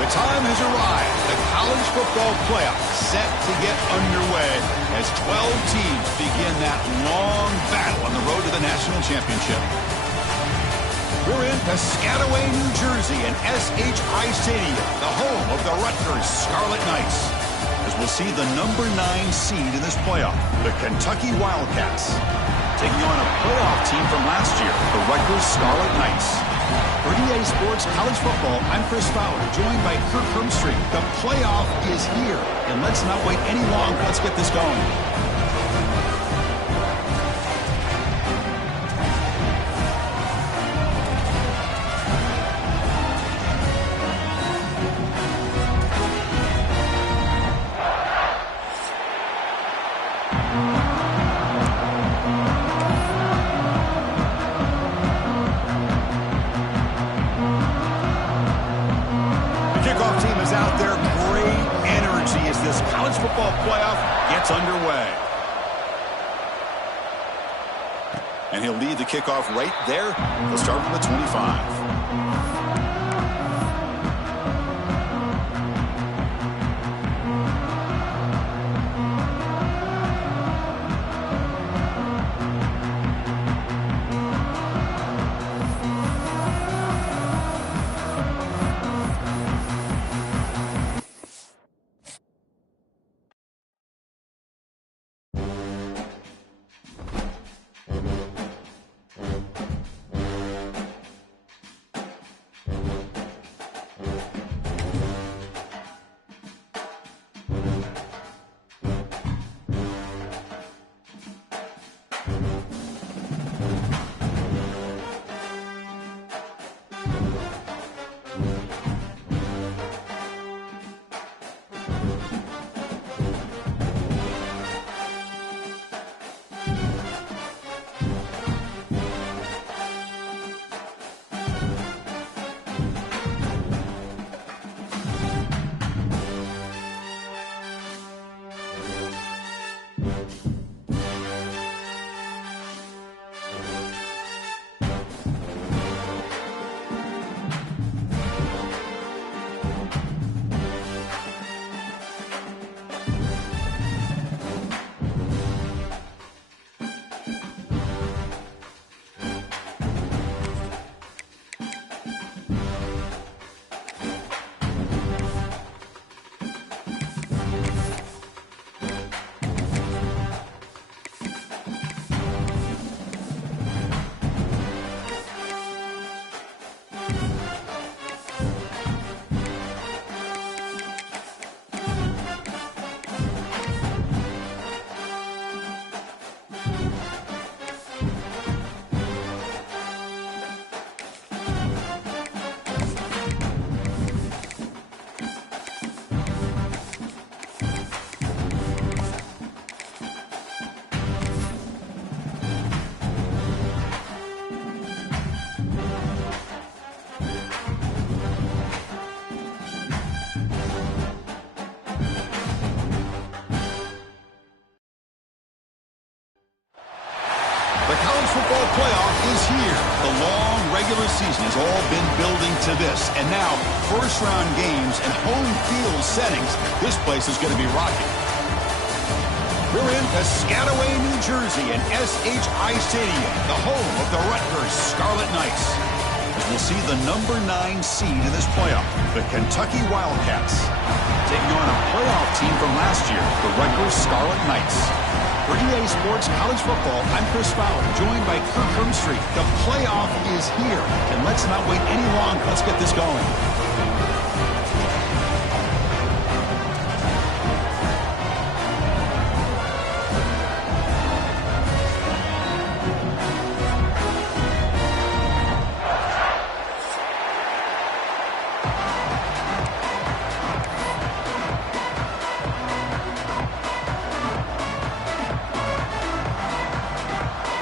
The time has arrived. The college football playoff set to get underway as 12 teams begin that long battle on the road to the national championship. We're in Piscataway, New Jersey, and SHI Stadium, the home of the Rutgers Scarlet Knights, as we'll see the number 9 seed in this playoff, the Kentucky Wildcats, taking on a playoff team from last year, the Rutgers Scarlet Knights. For EA Sports College Football, I'm Chris Fowler, joined by Kirk Hermstreet. The playoff is here, and let's not wait any longer. Let's get this going. Underway. And he'll lead the kickoff right there. He'll start from the 25. Playoff is here. The long regular season has all been building to this. And now, first-round games and home field settings. This place is going to be rocking. We're in Piscataway, New Jersey, and SHI Stadium, the home of the Rutgers Scarlet Knights, as we'll see the number 9 seed in this playoff, the Kentucky Wildcats, taking on a playoff team from last year, the Rutgers Scarlet Knights. For EA Sports College Football, I'm Chris Fowler, joined by Kirk Hermstreet. The playoff is here, and let's not wait any longer. Let's get this going.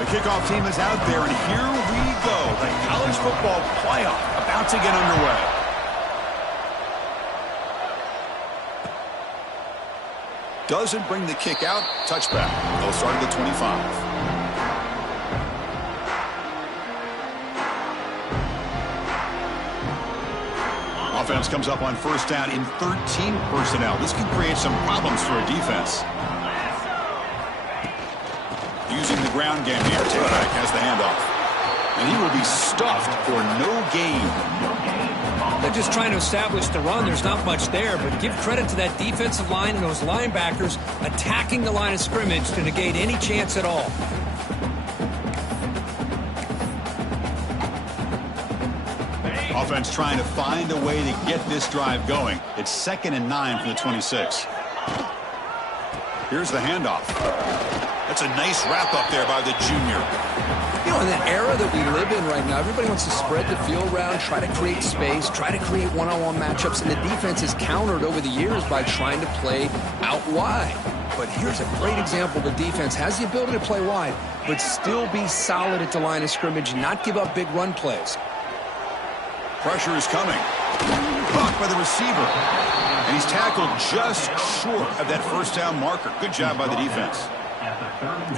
Kickoff team is out there, and here we go. The college football playoff about to get underway. Doesn't bring the kick out. Touchback. They'll start at the 25. offense comes up on first down in 13 personnel. This can create some problems for a defense. Using the ground game here. Tailback has the handoff. And he will be stuffed for no gain. They're just trying to establish the run. There's not much there, but give credit to that defensive line and those linebackers attacking the line of scrimmage to negate any chance at all. Offense trying to find a way to get this drive going. It's 2nd and 9 from the 26. Here's the handoff. That's a nice wrap up there by the junior. You know, in that era that we live in right now, everybody wants to spread the field around, try to create space, try to create one-on-one matchups, and the defense is countered over the years by trying to play out wide. But here's a great example. The defense has the ability to play wide, but still be solid at the line of scrimmage, not give up big run plays. Pressure is coming. Blocked by the receiver. And he's tackled just short of that first down marker. Good job by the defense.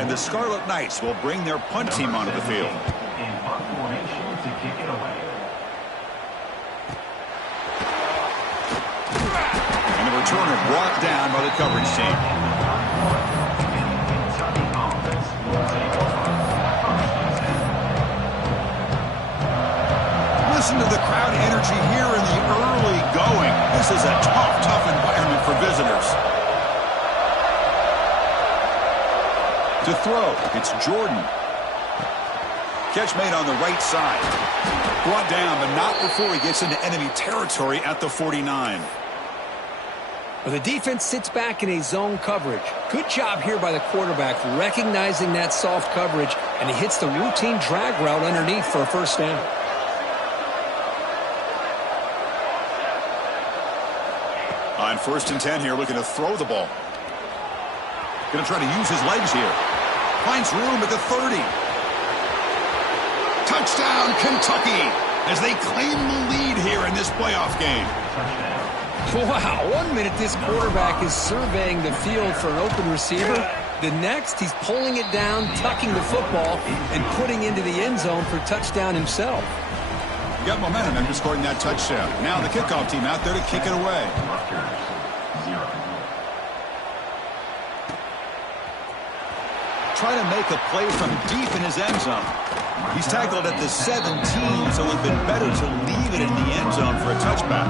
And the Scarlet Knights will bring their punt team onto the field. And the returner brought down by the coverage team. Listen to the crowd energy here in the early going. This is a tough environment for visitors. To throw, it's Jordan. Catch made on the right side. Brought down, but not before he gets into enemy territory at the 49. Well, the defense sits back in a zone coverage. Good job here by the quarterback recognizing that soft coverage, and he hits the routine drag route underneath for a first down. On 1st and 10 here, looking to throw the ball. Going to try to use his legs here. Finds room at the 30. Touchdown, Kentucky, as they claim the lead here in this playoff game. Wow, 1 minute this quarterback is surveying the field for an open receiver. The next, he's pulling it down, tucking the football, and putting into the end zone for touchdown himself. Got momentum after scoring that touchdown. Now the kickoff team out there to kick it away. Try to make a play from deep in his end zone. He's tackled at the 17, so it would have been better to leave it in the end zone for a touchback.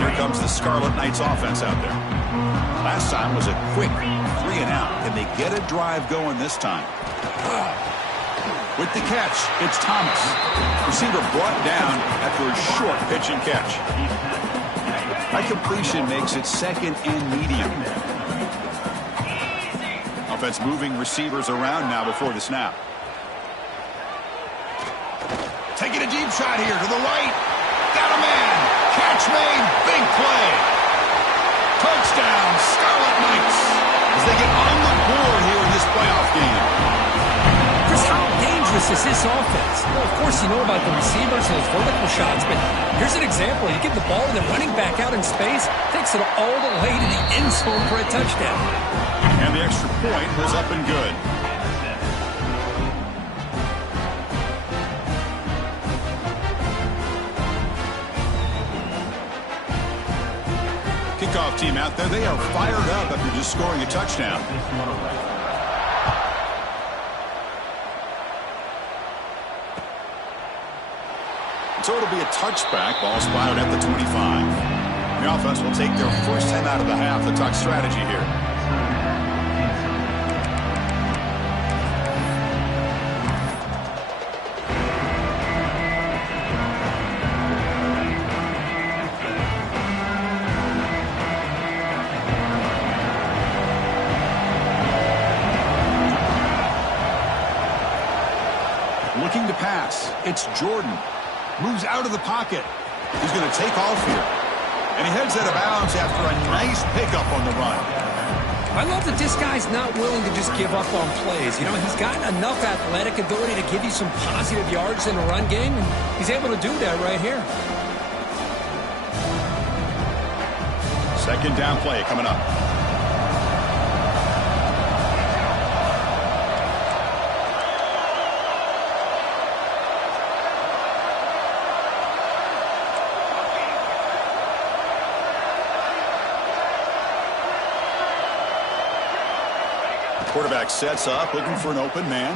Here comes the Scarlet Knights offense out there. Last time was a quick 3 and out. Can they get a drive going this time? With the catch, it's Thomas. Receiver brought down after a short pitch and catch. That completion makes it 2nd and medium. Offense moving receivers around now before the snap. Taking a deep shot here to the right. Got a man. Catch made. Big play. Touchdown, Scarlet Knights, as they get on the board here in this playoff game. Chris, how dangerous is this offense? Well, of course, you know about the receivers and those vertical shots, but here's an example. You get the ball and they're running back out in space, takes it all the way to the end zone for a touchdown. And the extra point was up and good. Kickoff team out there. They are fired up after just scoring a touchdown. So it'll be a touchback. Ball spotted at the 25. The offense will take their first time out of the half to talk strategy here. Looking to pass. It's Jordan. Moves out of the pocket. He's going to take off here. And he heads out of bounds after a nice pickup on the run. I love that this guy's not willing to just give up on plays. You know, he's got enough athletic ability to give you some positive yards in the run game, and he's able to do that right here. 2nd down play coming up. Quarterback sets up, looking for an open man.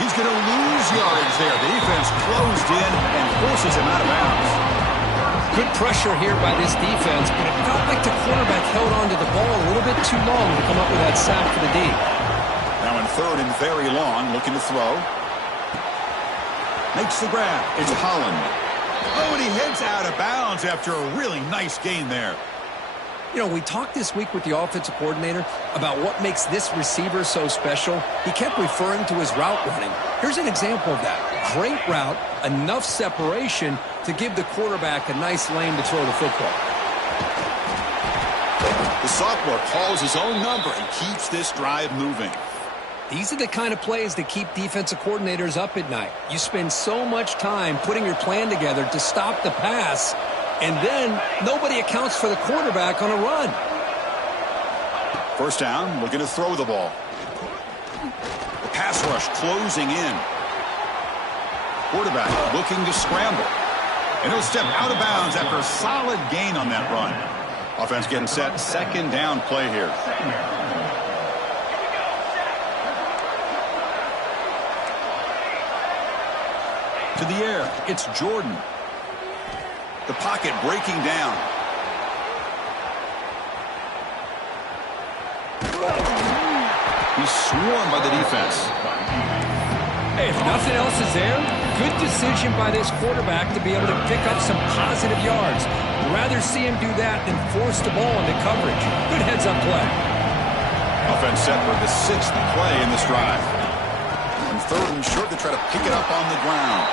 He's going to lose yardage there. The defense closed in and forces him out of bounds. Good pressure here by this defense, but it felt like the quarterback held onto the ball a little bit too long to come up with that sack for the D. Now in third and very long, looking to throw. Makes the grab. It's Holland. Oh, and he heads out of bounds after a really nice gain there. You know, we talked this week with the offensive coordinator about what makes this receiver so special. He kept referring to his route running. Here's an example of that. Great route, enough separation to give the quarterback a nice lane to throw the football. The sophomore calls his own number and keeps this drive moving. These are the kind of plays that keep defensive coordinators up at night. You spend so much time putting your plan together to stop the pass, and then nobody accounts for the quarterback on a run. First down, looking to throw the ball. The pass rush closing in. Quarterback looking to scramble. And he'll step out of bounds after a solid gain on that run. Offense getting set. Second down play here. To the air. It's Jordan. The pocket breaking down. He's swarmed by the defense. Hey, if nothing else is there, good decision by this quarterback to be able to pick up some positive yards. I'd rather see him do that than force the ball into coverage. Good heads-up play. Offense set for the sixth play in this drive. On third and short, they try to pick it up on the ground.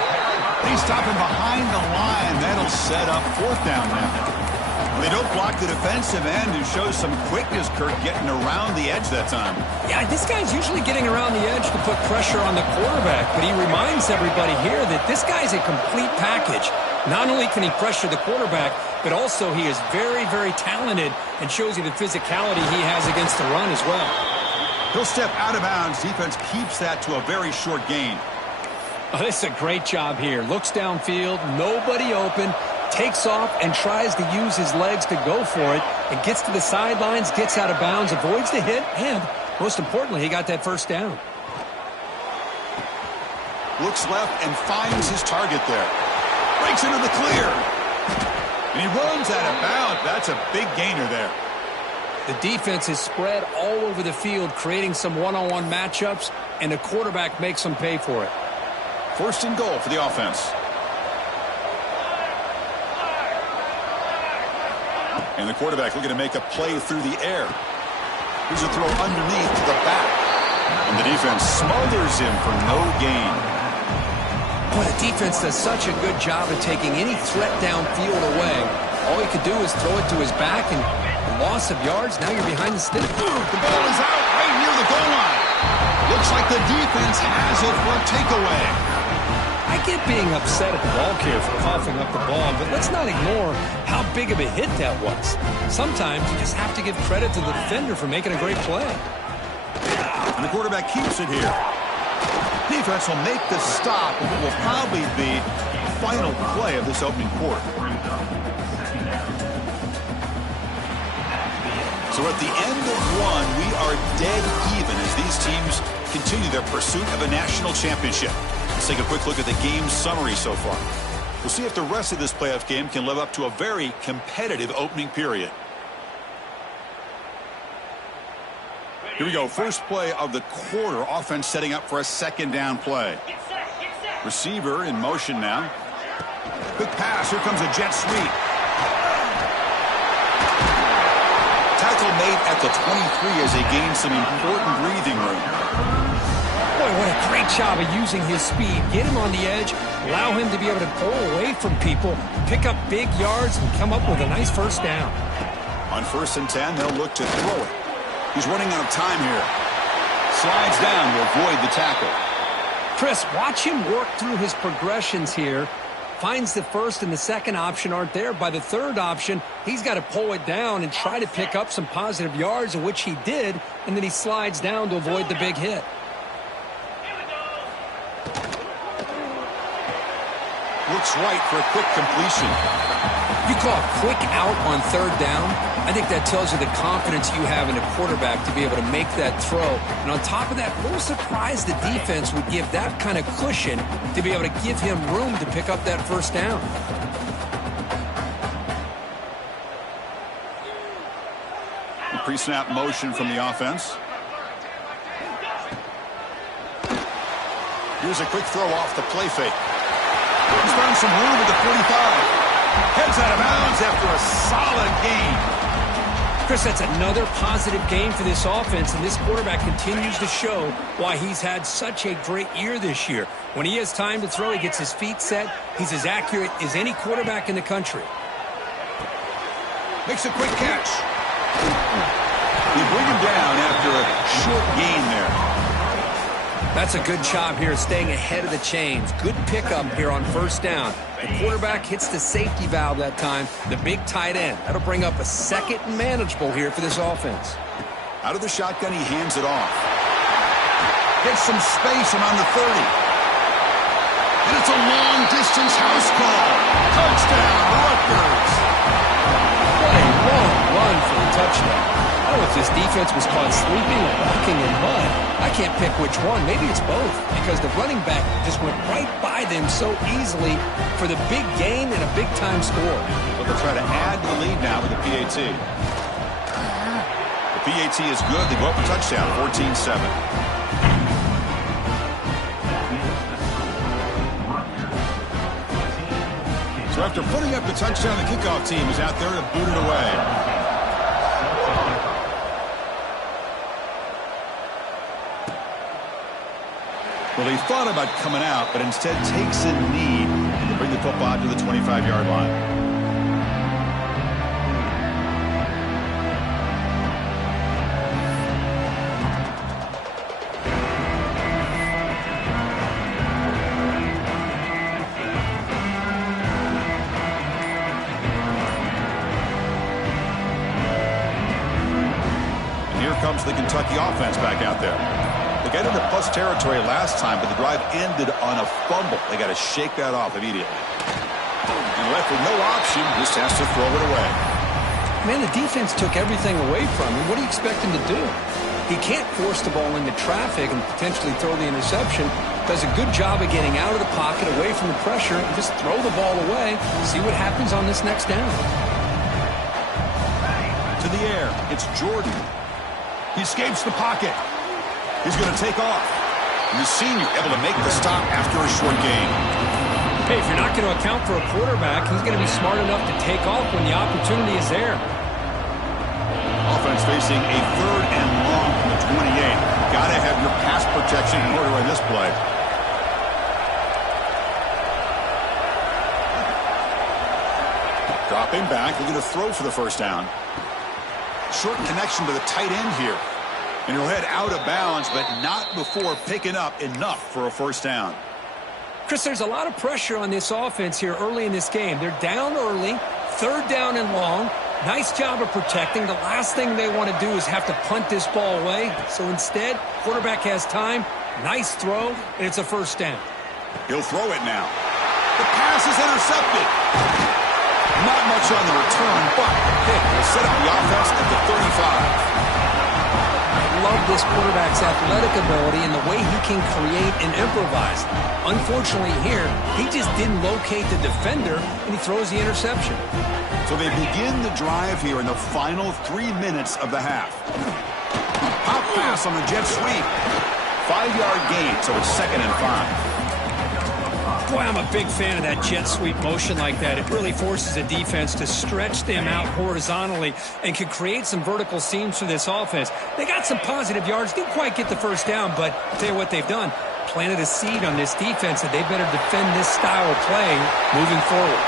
They stop him behind the line. That'll set up fourth down now. They don't block the defensive end, who shows some quickness, Kirk, getting around the edge that time. Yeah, this guy's usually getting around the edge to put pressure on the quarterback, but he reminds everybody here that this guy's a complete package. Not only can he pressure the quarterback, but also he is very, very talented and shows you the physicality he has against the run as well. He'll step out of bounds. Defense keeps that to a very short gain. Oh, this is a great job here. Looks downfield, nobody open, takes off and tries to use his legs to go for it, and gets to the sidelines, gets out of bounds, avoids the hit, and most importantly, he got that first down. Looks left and finds his target there. Breaks into the clear. And he runs out of bounds. That's a big gainer there. The defense is spread all over the field, creating some one-on-one matchups, and the quarterback makes them pay for it. First and goal for the offense. And the quarterback looking to make a play through the air. Here's a throw underneath to the back. And the defense smothers him for no gain. Boy, the defense does such a good job of taking any threat downfield away. All he could do is throw it to his back, and a loss of yards, now you're behind the stick. The ball is out right near the goal line. Looks like the defense has it for a takeaway. I get being upset at the ball carrier for coughing up the ball, but let's not ignore how big of a hit that was. Sometimes you just have to give credit to the defender for making a great play. And the quarterback keeps it here. Defense will make the stop of what will probably be the final play of this opening quarter. So at the end of one, we are dead even as these teams continue their pursuit of a national championship. Let's take a quick look at the game summary so far. We'll see if the rest of this playoff game can live up to a very competitive opening period. Here we go. First play of the quarter. Offense setting up for a second down play. Receiver in motion now. Quick pass. Here comes a jet sweep. Tackle made at the 23 as they gain some important breathing room. Boy, what a great job of using his speed. Get him on the edge, allow him to be able to pull away from people, pick up big yards, and come up with a nice first down. On 1st and 10, they'll look to throw it. He's running out of time here. Slides down to avoid the tackle. Chris, watch him work through his progressions here. Finds the first and the second option aren't there. By the third option, he's got to pull it down and try to pick up some positive yards, of which he did, and then he slides down to avoid the big hit. Looks right for a quick completion. You call a quick out on third down? I think that tells you the confidence you have in a quarterback to be able to make that throw. And on top of that, a little surprised the defense would give that kind of cushion to be able to give him room to pick up that first down. Pre-snap motion from the offense. Here's a quick throw off the play fake. He's found some room at the 45. Heads out of bounds after a solid gain. Chris, that's another positive game for this offense, and this quarterback continues to show why he's had such a great year this year. When he has time to throw, he gets his feet set. He's as accurate as any quarterback in the country. Makes a quick catch. You bring him down after a short gain there. That's a good job here, staying ahead of the chains. Good pickup here on first down. The quarterback hits the safety valve that time, the big tight end. That'll bring up a second and manageable here for this offense. Out of the shotgun, he hands it off. Gets some space around the 30. And it's a long-distance house call. Touchdown, Rutgers. What a long run for the touchdown. I don't know if this defense was caught sleeping or walking in mud. I can't pick which one. Maybe it's both, because the running back just went right by them so easily for the big gain and a big-time score. But they'll try to add to the lead now with the PAT. The PAT is good. They go up a touchdown, 14-7. So after putting up the touchdown, the kickoff team is out there to boot it away. Well, he thought about coming out, but instead takes a knee to bring the football to the 25-yard line. And here comes the Kentucky offense back out there. They got into plus territory last time, but the drive ended on a fumble. They got to shake that off immediately. And left with no option, just has to throw it away. Man, the defense took everything away from him. What do you expect him to do? He can't force the ball into traffic and potentially throw the interception. Does a good job of getting out of the pocket, away from the pressure, and just throw the ball away. See what happens on this next down. To the air, it's Jordan. He escapes the pocket. He's going to take off. And the senior able to make the stop after a short gain. Hey, if you're not going to account for a quarterback, he's going to be smart enough to take off when the opportunity is there. Offense facing a 3rd and long from the 28. Got to have your pass protection in order in this play. Dropping back, looking to throw for the first down. Short connection to the tight end here. And he'll head out of bounds, but not before picking up enough for a first down. Chris, there's a lot of pressure on this offense here early in this game. They're down early, 3rd down and long. Nice job of protecting. The last thing they want to do is have to punt this ball away. So instead, quarterback has time, nice throw, and it's a first down. He'll throw it now. The pass is intercepted. Not much on the return, but the pick will set up the offense at the 35. Love this quarterback's athletic ability and the way he can create and improvise. Unfortunately here, he just didn't locate the defender, and he throws the interception. So they begin the drive here in the final 3 minutes of the half. Pop pass on the jet sweep. 5-yard gain, so it's 2nd and 5. Boy, I'm a big fan of that jet sweep motion like that. It really forces a defense to stretch them out horizontally and can create some vertical seams for this offense. They got some positive yards, didn't quite get the first down, but I'll tell you what they've done. Planted a seed on this defense that they better defend this style of play moving forward.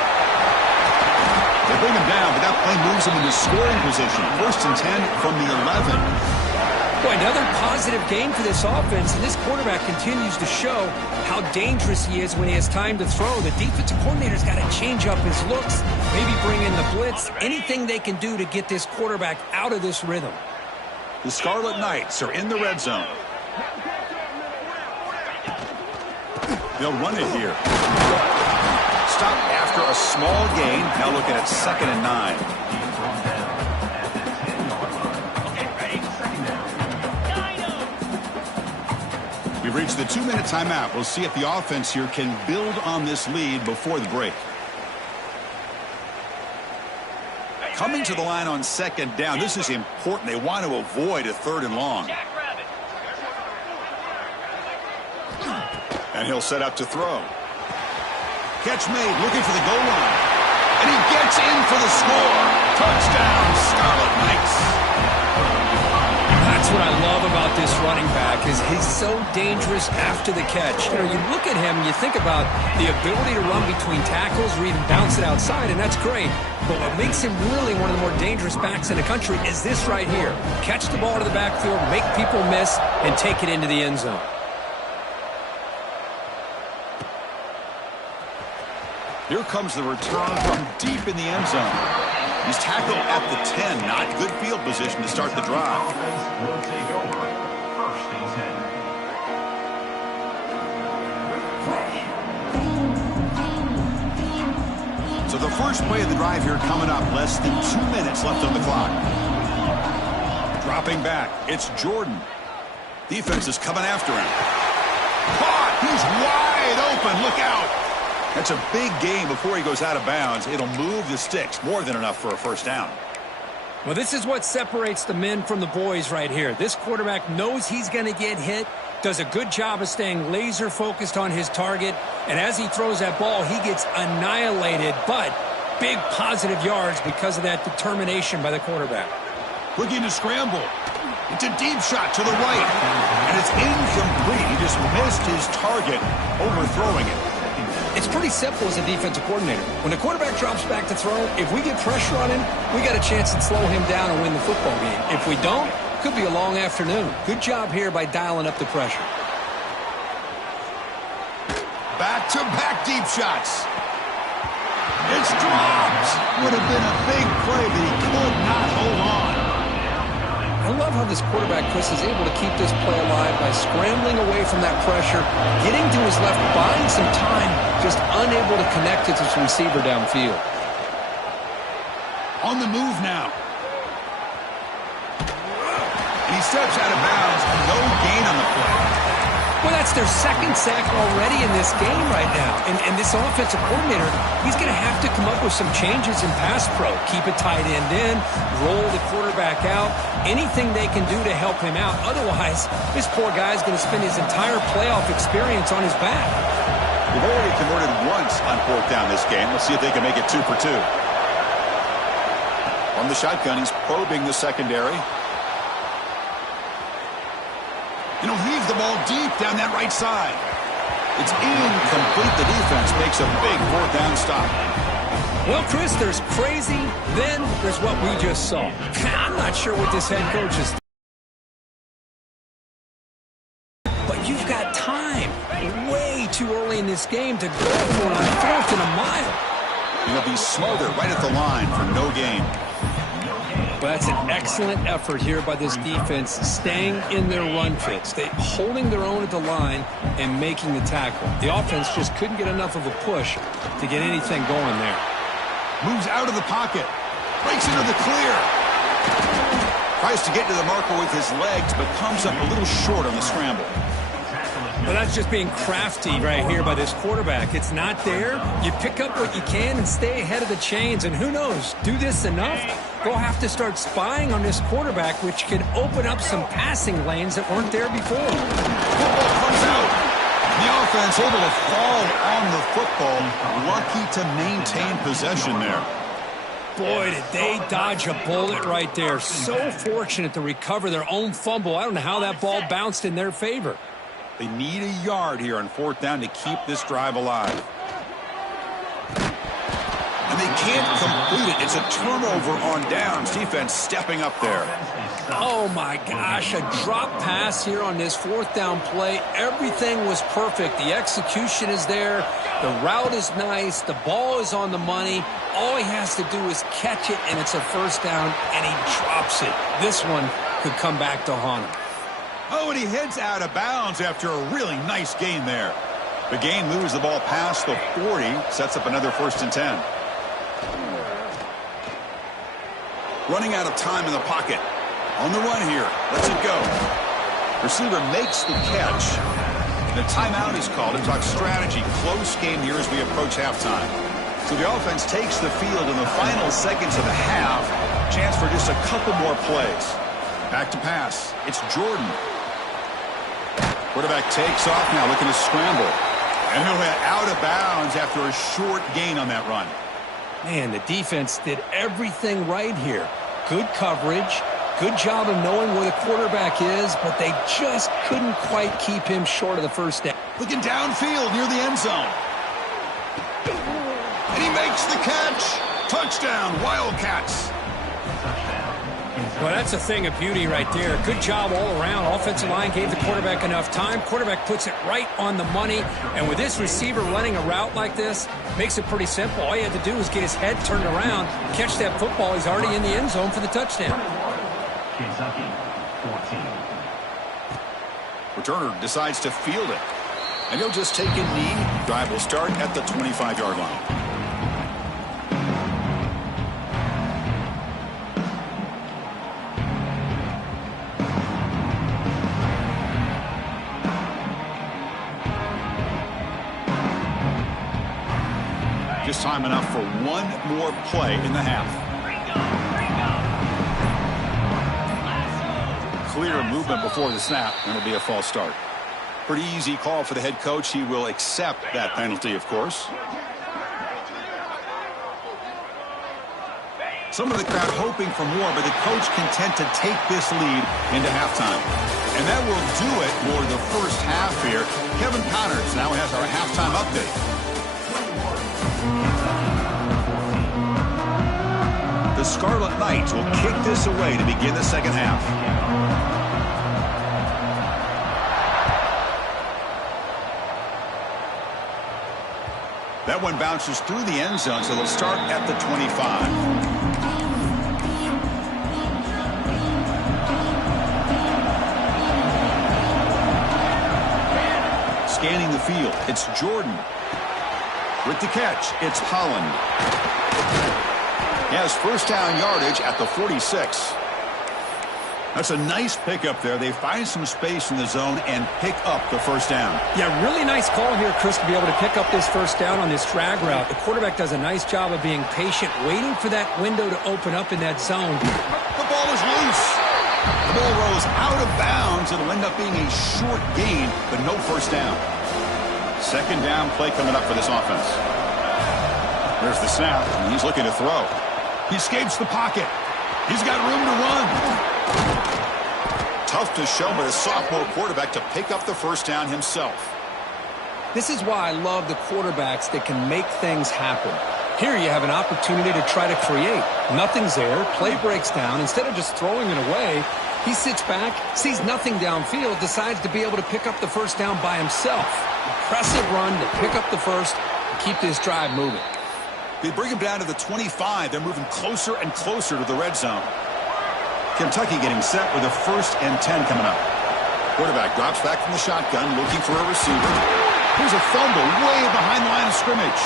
They bring him down, but that play moves him into scoring position. 1st and 10 from the 11. Boy, another positive game for this offense, and this quarterback continues to show how dangerous he is when he has time to throw. The defensive coordinator's got to change up his looks, maybe bring in the blitz, anything they can do to get this quarterback out of this rhythm. The Scarlet Knights are in the red zone. They'll run it here. Stop after a small gain. Now looking at 2nd and 9. We've reached the 2-minute timeout. We'll see if the offense here can build on this lead before the break. Coming to the line on second down. This is important. They want to avoid a 3rd and long. And he'll set up to throw. Catch made, looking for the goal line. And he gets in for the score. Touchdown, Scarlet Knights. That's what I love about this running back is he's so dangerous after the catch. You know, you look at him and you think about the ability to run between tackles or even bounce it outside, and that's great. But what makes him really one of the more dangerous backs in the country is this right here. Catch the ball to the backfield, make people miss, and take it into the end zone. Here comes the return from deep in the end zone. He's tackled at the 10. Not good field position to start the drive. Will take over. 1st and 10. So the first play of the drive here coming up. Less than 2 minutes left on the clock. Dropping back. It's Jordan. Defense is coming after him. Caught. He's wide open. Look out. That's a big gain before he goes out of bounds. It'll move the sticks. More than enough for a 1st down. Well, this is what separates the men from the boys right here. This quarterback knows he's going to get hit, does a good job of staying laser focused on his target, and as he throws that ball, he gets annihilated, but big positive yards because of that determination by the quarterback. Looking to scramble. It's a deep shot to the right, and it's incomplete. He just missed his target, overthrowing it. It's pretty simple as a defensive coordinator. When the quarterback drops back to throw, if we get pressure on him, we got a chance to slow him down and win the football game. If we don't, could be a long afternoon. Good job here by dialing up the pressure. Back-to-back deep shots. It's dropped. Would have been a big play, but he could not hold on. I love how this quarterback, Chris, is able to keep this play alive by scrambling away from that pressure, getting to his left, buying some time, just unable to connect with his receiver downfield. On the move now. And he steps out of bounds. No gain on the play. Well, that's their 2nd sack already in this game right now. And this offensive coordinator, he's going to have to come up with some changes in pass pro. Keep a tight end in, roll the quarterback out, anything they can do to help him out. Otherwise, this poor guy's going to spend his entire playoff experience on his back. They've already converted once on 4th down this game. Let's see if they can make it 2 for 2. From the shotgun, he's probing the secondary. And he'll heave the ball deep down that right side. It's incomplete. The defense makes a big 4th down stop. Well, Chris, there's crazy, then there's what we just saw. I'm not sure what this head coach is. But you've got time. Way too early in this game to go for a 4th and a mile. He'll be smothered right at the line for no gain. Well, that's an excellent effort here by this defense, staying in their run fits. They holding their own at the line and making the tackle. The offense just couldn't get enough of a push to get anything going there. Moves out of the pocket. Breaks into the clear. Tries to get to the marker with his legs, but comes up a little short on the scramble. Well, that's just being crafty right here by this quarterback. It's not there. You pick up what you can and stay ahead of the chains. And who knows, do this enough, they'll have to start spying on this quarterback, which could open up some passing lanes that weren't there before. Football comes out. The offense able to fall on the football. Lucky to maintain possession there. Boy, did they dodge a bullet right there. So fortunate to recover their own fumble. I don't know how that ball bounced in their favor. They need a yard here on 4th down to keep this drive alive. And they can't complete it. It's a turnover on downs. Defense stepping up there. Oh, my gosh. A drop pass here on this 4th down play. Everything was perfect. The execution is there. The route is nice. The ball is on the money. All he has to do is catch it, and it's a 1st down, and he drops it. This one could come back to haunt him. Oh, and he heads out of bounds after a really nice gain there. The gain moves the ball past the 40, sets up another 1st and 10. Running out of time in the pocket. On the run here. Lets it go. Receiver makes the catch. The timeout is called to talk strategy. Close game here as we approach halftime. So the offense takes the field in the final seconds of the half. Chance for just a couple more plays. Back to pass. It's Jordan. Quarterback takes off now, looking to scramble. And he'll hit out of bounds after a short gain on that run. Man, the defense did everything right here. Good coverage. Good job of knowing where the quarterback is, but they just couldn't quite keep him short of the first down. Looking downfield near the end zone. And he makes the catch. Touchdown, Wildcats. Well, that's a thing of beauty right there. Good job all around. Offensive line gave the quarterback enough time. Quarterback puts it right on the money. And with this receiver running a route like this, makes it pretty simple. All you had to do was get his head turned around, catch that football. He's already in the end zone for the touchdown. Kentucky, 14. Returner decides to field it. And he'll just take a knee. Drive will start at the 25-yard line. Just time enough for one more play in the half. Clear movement before the snap, and it'll be a false start. Pretty easy call for the head coach. He will accept that penalty, of course. Some of the crowd hoping for more, but the coach content to take this lead into halftime. And that will do it for the first half here. Kevin Connors now has our halftime update. The Scarlet Knights will kick this away to begin the second half. That one bounces through the end zone, so they'll start at the 25. Scanning the field, it's Jordan. With the catch, it's Holland. He has first down yardage at the 46. That's a nice pickup there. They find some space in the zone and pick up the first down. Yeah, really nice call here, Chris, to be able to pick up this first down on this drag route. The quarterback does a nice job of being patient, waiting for that window to open up in that zone. The ball is loose. The ball rolls out of bounds. It'll end up being a short gain, but no first down. Second down play coming up for this offense. There's the snap, and he's looking to throw. He escapes the pocket. He's got room to run. Tough to show by the sophomore quarterback to pick up the first down himself. This is why I love the quarterbacks that can make things happen. Here you have an opportunity to try to create. Nothing's there. Play breaks down. Instead of just throwing it away, he sits back, sees nothing downfield, decides to be able to pick up the first down by himself. Impressive run to pick up the first and keep this drive moving. They bring him down to the 25. They're moving closer and closer to the red zone. Kentucky getting set with a 1st and 10 coming up. Quarterback drops back from the shotgun, looking for a receiver. Here's a fumble way behind the line of scrimmage.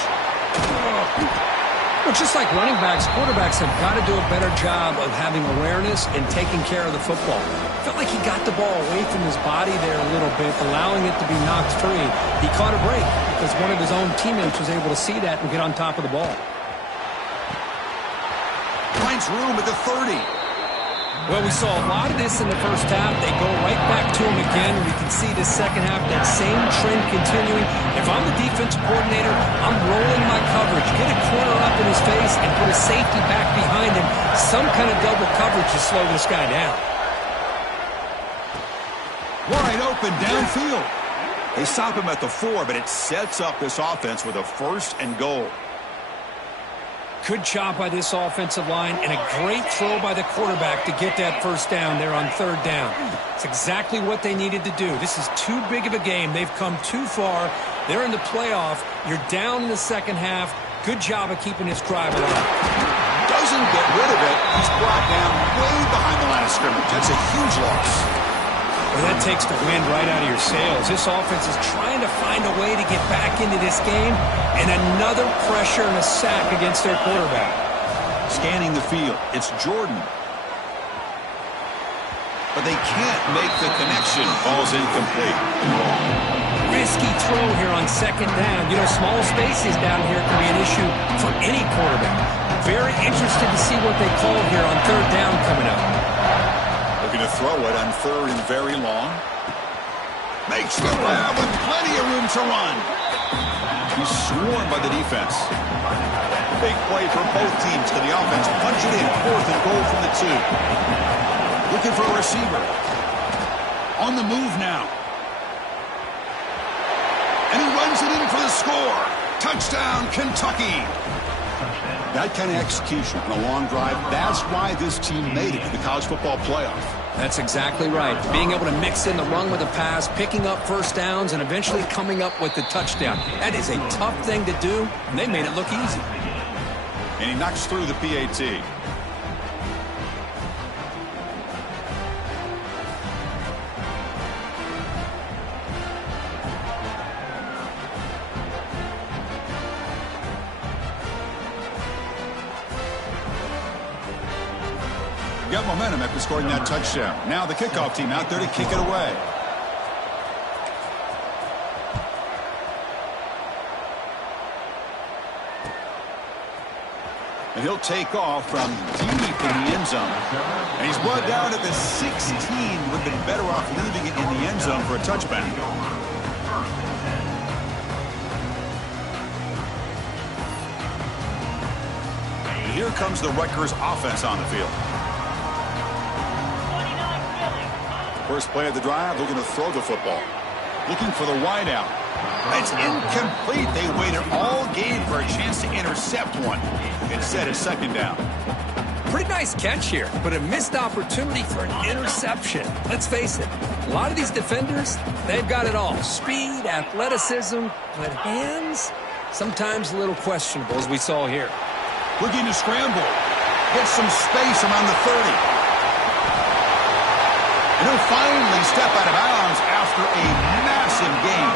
Well, just like running backs, quarterbacks have got to do a better job of having awareness and taking care of the football. Felt like he got the ball away from his body there a little bit, allowing it to be knocked free. He caught a break because one of his own teammates was able to see that and get on top of the ball. Finds room at the 30. Well, we saw a lot of this in the first half. They go right back to him again. We can see the second half, that same trend continuing. If I'm the defensive coordinator, I'm rolling my coverage. Get a corner up in his face and put a safety back behind him. Some kind of double coverage to slow this guy down. Wide open downfield. They stop him at the 4, but it sets up this offense with a 1st and goal. Good job by this offensive line and a great throw by the quarterback to get that first down there on 3rd down. It's exactly what they needed to do. This is too big of a game. They've come too far. They're in the playoff. You're down in the second half. Good job of keeping this drive alive. Doesn't get rid of it. He's brought down way behind the line of scrimmage. That's a huge loss. Well, that takes the wind right out of your sails. This offense is trying to find a way to get back into this game, and another pressure and a sack against their quarterback. Scanning the field, it's Jordan. but they can't make the connection. Ball's incomplete. Risky throw here on second down. You know, small spaces down here can be an issue for any quarterback. Very interested to see what they call here on third down coming up. Looking to throw it on third and very long. Makes the grab with plenty of room to run. He's swarmed by the defense. Big play for both teams. Can the offense punch it in? Fourth and goal from the 2. Looking for a receiver. On the move now. And he runs it in for the score. Touchdown, Kentucky. That kind of execution on a long drive, that's why this team made it to the college football playoff. That's exactly right. Being able to mix in the run with the pass, picking up first downs, and eventually coming up with the touchdown. That is a tough thing to do, and they made it look easy. And he knocks through the PAT. Got momentum after scoring that touchdown. Now the kickoff team out there to kick it away. And he'll take off from deep in the end zone. And he's brought down at the 16. Would have been better off leaving it in the end zone for a touchback. And here comes the Rutgers offense on the field. First play of the drive, looking to throw the football. Looking for the wideout. It's incomplete. They waited all game for a chance to intercept one. Instead, it's second down. Pretty nice catch here, but a missed opportunity for an interception. Let's face it, a lot of these defenders, they've got it all. Speed, athleticism, but hands, sometimes a little questionable, as we saw here. Looking to scramble. Get some space around the 30. And he'll finally step out of bounds after a massive gain.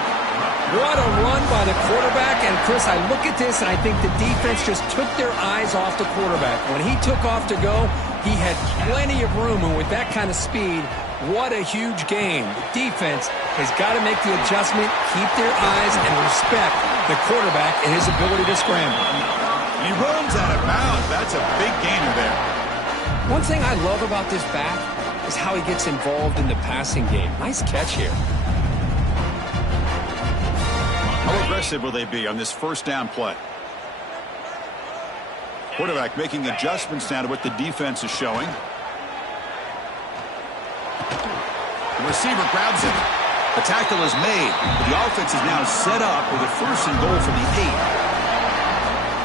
What a run by the quarterback. And, Chris, I look at this, and I think the defense just took their eyes off the quarterback. When he took off to go, he had plenty of room. And with that kind of speed, what a huge gain. The defense has got to make the adjustment, keep their eyes, and respect the quarterback and his ability to scramble. And he runs out of bounds. That's a big gainer there. One thing I love about this back is how he gets involved in the passing game. Nice catch here. How aggressive will they be on this first down play? Quarterback making adjustments now to what the defense is showing. The receiver grabs it. The tackle is made. But the offense is now set up with a first and goal from the 8.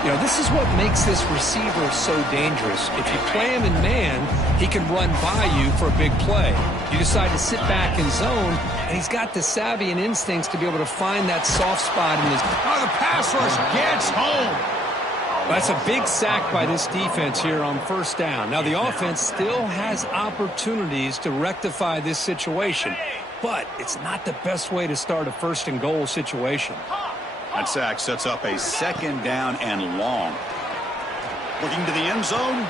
You know, this is what makes this receiver so dangerous. If you play him in man, he can run by you for a big play. You decide to sit back in zone, and he's got the savvy and instincts to be able to find that soft spot in his... Oh, the pass rush gets home. That's a big sack by this defense here on first down. Now, the offense still has opportunities to rectify this situation, but it's not the best way to start a first and goal situation. That sack sets up a second down and long. Looking to the end zone.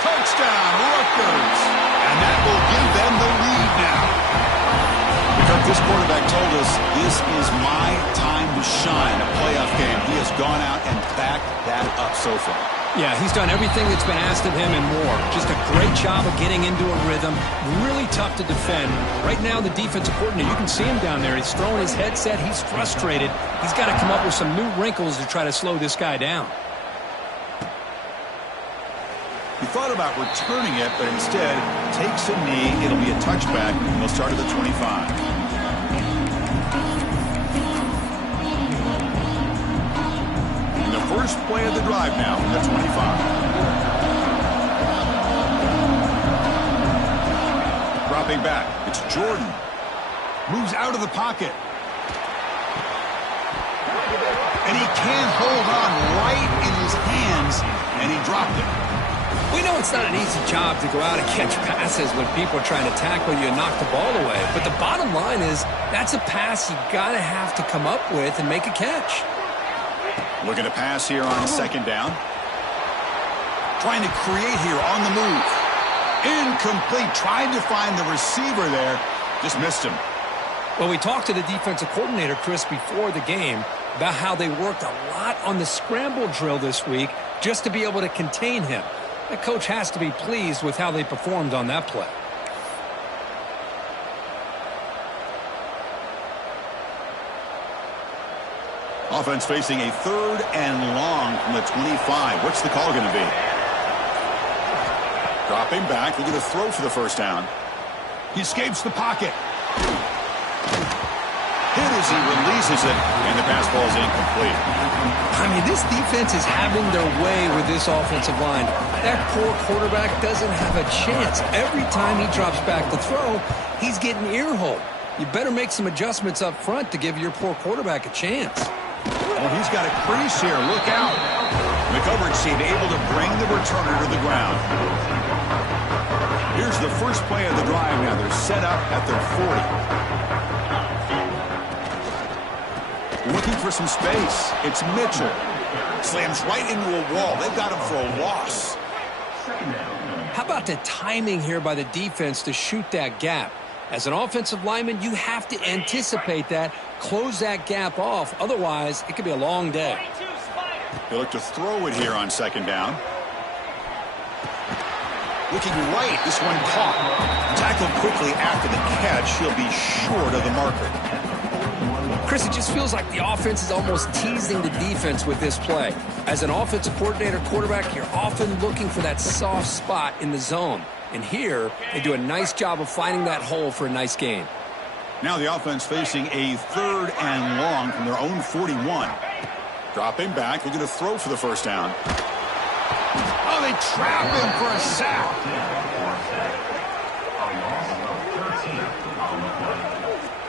Touchdown, Rutgers. And that will give them the lead now. Because this quarterback told us this is my time to shine, a playoff game. He has gone out and backed that up so far. Yeah, he's done everything that's been asked of him and more. Just a great job of getting into a rhythm. Really tough to defend. Right now, the defensive coordinator, you can see him down there. He's throwing his headset. He's frustrated. He's got to come up with some new wrinkles to try to slow this guy down. He thought about returning it, but instead takes a knee. It'll be a touchback, and he'll start at the 25. First play of the drive now from the 25. Dropping back, it's Jordan. Moves out of the pocket. And he can't hold on right in his hands, and he dropped it. We know it's not an easy job to go out and catch passes when people are trying to tackle you and knock the ball away. But the bottom line is that's a pass you got to have to come up with and make a catch. Looking to pass here on second down. Trying to create here on the move. Incomplete. Tried to find the receiver there. Just missed him. Well, we talked to the defensive coordinator, Chris, before the game about how they worked a lot on the scramble drill this week just to be able to contain him. The coach has to be pleased with how they performed on that play. Offense facing a 3rd and long from the 25. What's the call going to be? Dropping back. They're going to throw for the first down. He escapes the pocket. Hit as he releases it, and the pass ball is incomplete. I mean, this defense is having their way with this offensive line. That poor quarterback doesn't have a chance. Every time he drops back to throw, he's getting ear-holed. You better make some adjustments up front to give your poor quarterback a chance. Oh, he's got a crease here. Look out. The coverage team able to bring the returner to the ground. Here's the first play of the drive now. They're set up at their 40. Looking for some space. It's Mitchell. Slams right into a wall. They've got him for a loss. How about the timing here by the defense to shoot that gap? As an offensive lineman, you have to anticipate that, close that gap off. Otherwise, it could be a long day. They look to throw it here on 2nd down. Looking right, this one caught. Tackled quickly after the catch. He'll be short of the marker. Chris, it just feels like the offense is almost teasing the defense with this play. As an offensive coordinator quarterback, you're often looking for that soft spot in the zone. And here, they do a nice job of finding that hole for a nice gain. Now the offense facing a 3rd and long from their own 41. Dropping back, they're going to throw for the first down. Oh, they trap him for a sack.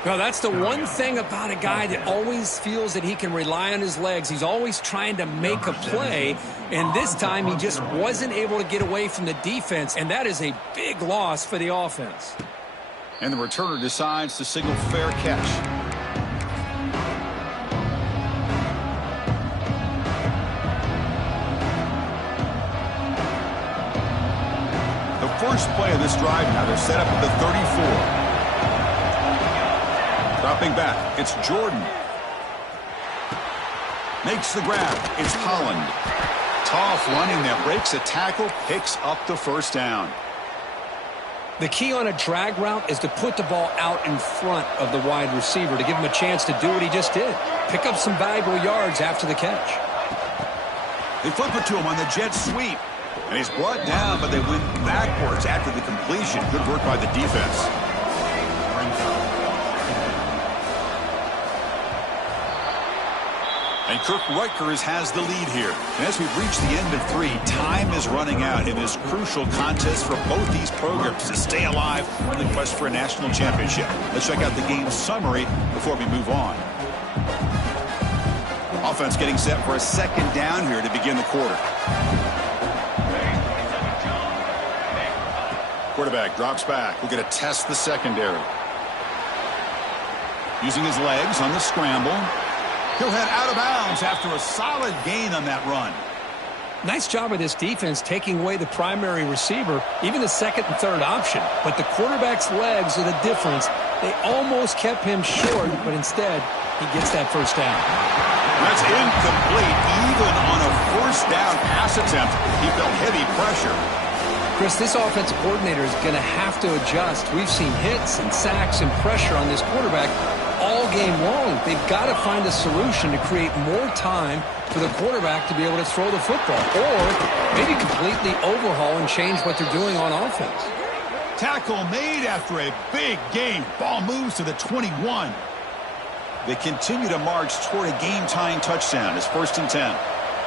Well, that's the one thing about a guy that always feels that he can rely on his legs. He's always trying to make a play, and this time he just wasn't able to get away from the defense, and that is a big loss for the offense. And the returner decides to signal fair catch. The first play of this drive now, they're set up at the 34. Dropping back, it's Jordan. Makes the grab, it's Holland. Tough running there, breaks a tackle, picks up the first down. The key on a drag route is to put the ball out in front of the wide receiver to give him a chance to do what he just did. Pick up some valuable yards after the catch. They flip it to him on the jet sweep. And he's brought down, but they went backwards after the completion. Good work by the defense. And Kirk Rutgers has the lead here. And as we've reached the end of 3, time is running out in this crucial contest for both these programs to stay alive in the quest for a national championship. Let's check out the game summary before we move on. Offense getting set for a 2nd down here to begin the quarter. Quarterback drops back. We're going to test the secondary. Using his legs on the scramble. He'll head out of bounds after a solid gain on that run. Nice job of this defense taking away the primary receiver, even the 2nd and 3rd option. But the quarterback's legs are the difference. They almost kept him short, but instead, he gets that first down. That's incomplete. Even on a 1st down pass attempt, he felt heavy pressure. Chris, this offensive coordinator is going to have to adjust. We've seen hits and sacks and pressure on this quarterback all game long. They've got to find a solution to create more time for the quarterback to be able to throw the football, or maybe completely overhaul and change what they're doing on offense. Tackle made after a big gain. Ball moves to the 21. They continue to march toward a game-tying touchdown. It's 1st and 10.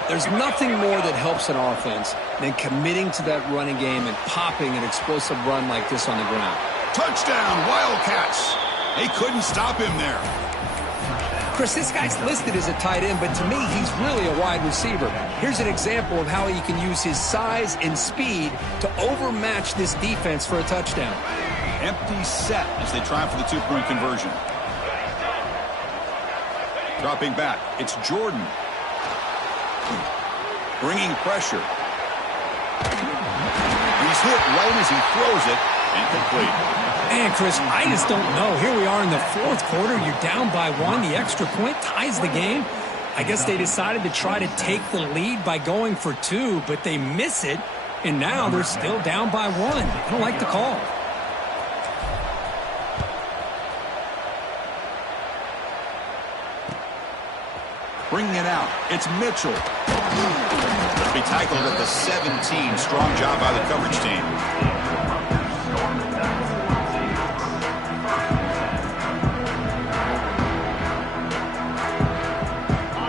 There's nothing more that helps an offense than committing to that running game and popping an explosive run like this on the ground. Touchdown, Wildcats. They couldn't stop him there. Chris, this guy's listed as a tight end, but to me, he's really a wide receiver. Here's an example of how he can use his size and speed to overmatch this defense for a touchdown. Empty set as they try for the 2-point conversion. Dropping back, it's Jordan. Bringing pressure. He is hit right as he throws it. Incomplete. Man, Chris, I just don't know. Here we are in the fourth quarter. You're down by one. The extra point ties the game. I guess they decided to try to take the lead by going for two, but they miss it, and now they're still down by one. I don't like the call. Bringing it out, it's Mitchell. It'll be tackled at the 17. Strong job by the coverage team.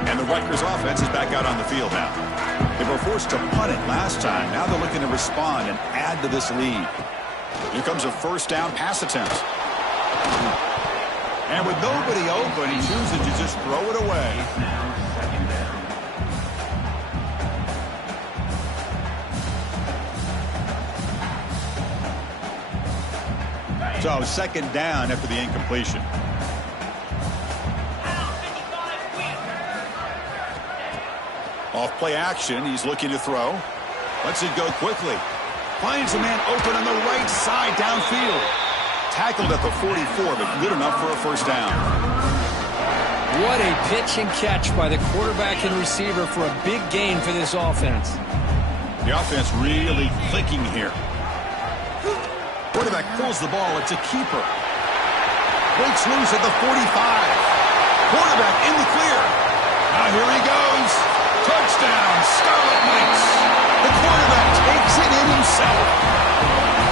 And the Rutgers offense is back out on the field now. They were forced to punt it last time. Now they're looking to respond and add to this lead. Here comes a first down pass attempt. And with nobody open, he chooses to just throw it away. So second down after the incompletion. Off play action, he's looking to throw. Lets it go quickly. Finds a man open on the right side downfield. Tackled at the 44, but good enough for a first down. What a pitch and catch by the quarterback and receiver for a big gain for this offense. The offense really clicking here. Quarterback pulls the ball. It's a keeper. Breaks loose at the 45. Quarterback in the clear. Now here he goes. Touchdown, Scarlet Knights. The quarterback takes it in himself.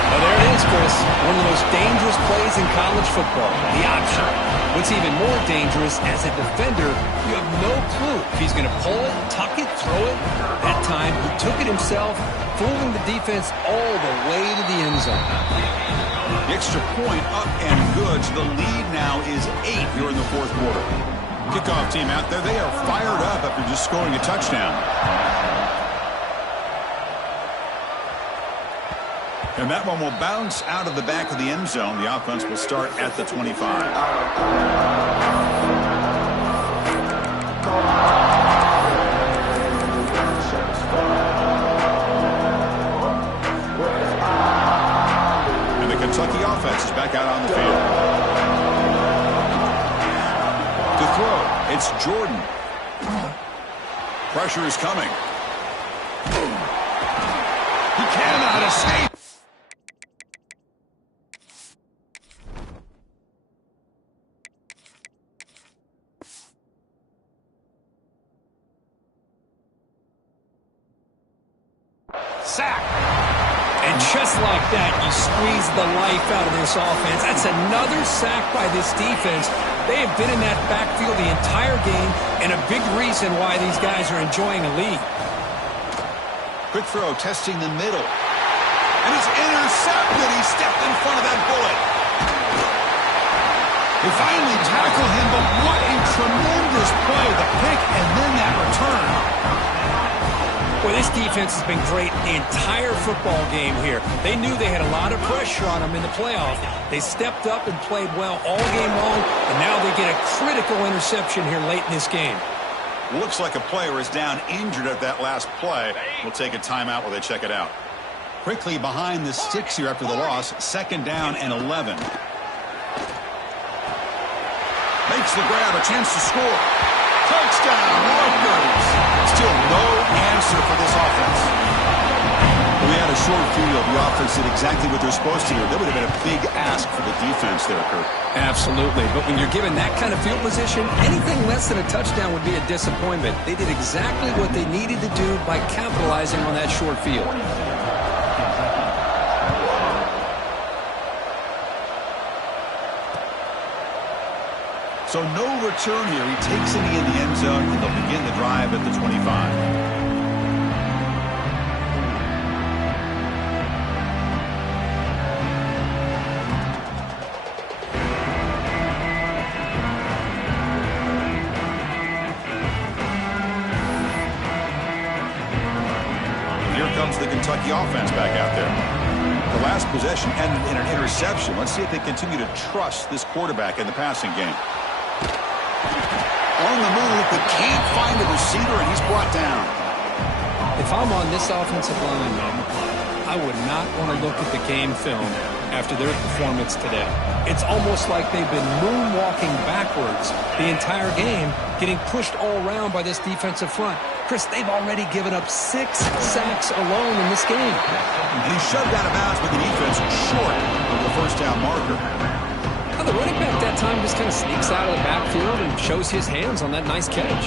Well, there it is, Chris. One of the most dangerous plays in college football, the option. What's even more dangerous, as a defender, you have no clue if he's going to pull it, tuck it, throw it. That time, he took it himself, fooling the defense all the way to the end zone. The extra point up and good. So the lead now is 8 here in the fourth quarter. Kickoff team out there, they are fired up after just scoring a touchdown. And that one will bounce out of the back of the end zone. The offense will start at the 25. And the Kentucky offense is back out on the field. To throw, it's Jordan. Pressure is coming. He cannot escape. Sack. And just like that, you squeeze the life out of this offense. That's another sack by this defense. They have been in that backfield the entire game, and a big reason why these guys are enjoying a lead. Quick throw, testing the middle. And it's intercepted. He stepped in front of that bullet. They finally tackle him, but what a tremendous play. The pick and then that return. Well, this defense has been great the entire football game here. They knew they had a lot of pressure on them in the playoff. They stepped up and played well all game long, and now they get a critical interception here late in this game. Looks like a player is down injured at that last play. We'll take a timeout while they check it out. Quickly behind the sticks here after the loss. Second down and 11. Makes the grab, a chance to score. Touchdown, Rutgers. Still no answer for this offense. We had a short field. The offense did exactly what they're supposed to do. That would have been a big ask for the defense there, Kurt. Absolutely. But when you're given that kind of field position, anything less than a touchdown would be a disappointment. They did exactly what they needed to do by capitalizing on that short field. So no return here. He takes it in the end zone, and they'll begin the drive at the 25. Here comes the Kentucky offense back out there. The last possession ended in an interception. Let's see if they continue to trust this quarterback in the passing game. On the move, but can't find the receiver, and he's brought down. If I'm on this offensive line, I would not want to look at the game film after their performance today. It's almost like they've been moonwalking backwards the entire game, getting pushed all around by this defensive front. Chris, they've already given up 6 sacks alone in this game. And he shoved out of bounds with the defense short of the first down marker. Now, the running back that time just kind of sneaks out of the backfield and shows his hands on that nice catch.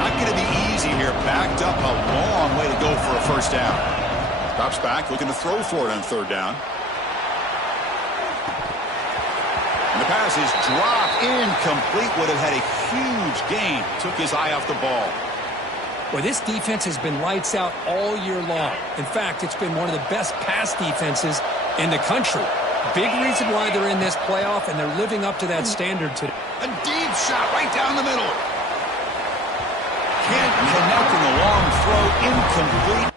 Not going to be easy here. Backed up a long way to go for a first down. Drops back, looking to throw for it on third down. And the pass is dropped incomplete. Would have had a huge gain. Took his eye off the ball. Well, this defense has been lights out all year long. In fact, it's been one of the best pass defenses in the country. Big reason why they're in this playoff, and they're living up to that standard today. A deep shot right down the middle. Can't connect in the long throw. Incomplete.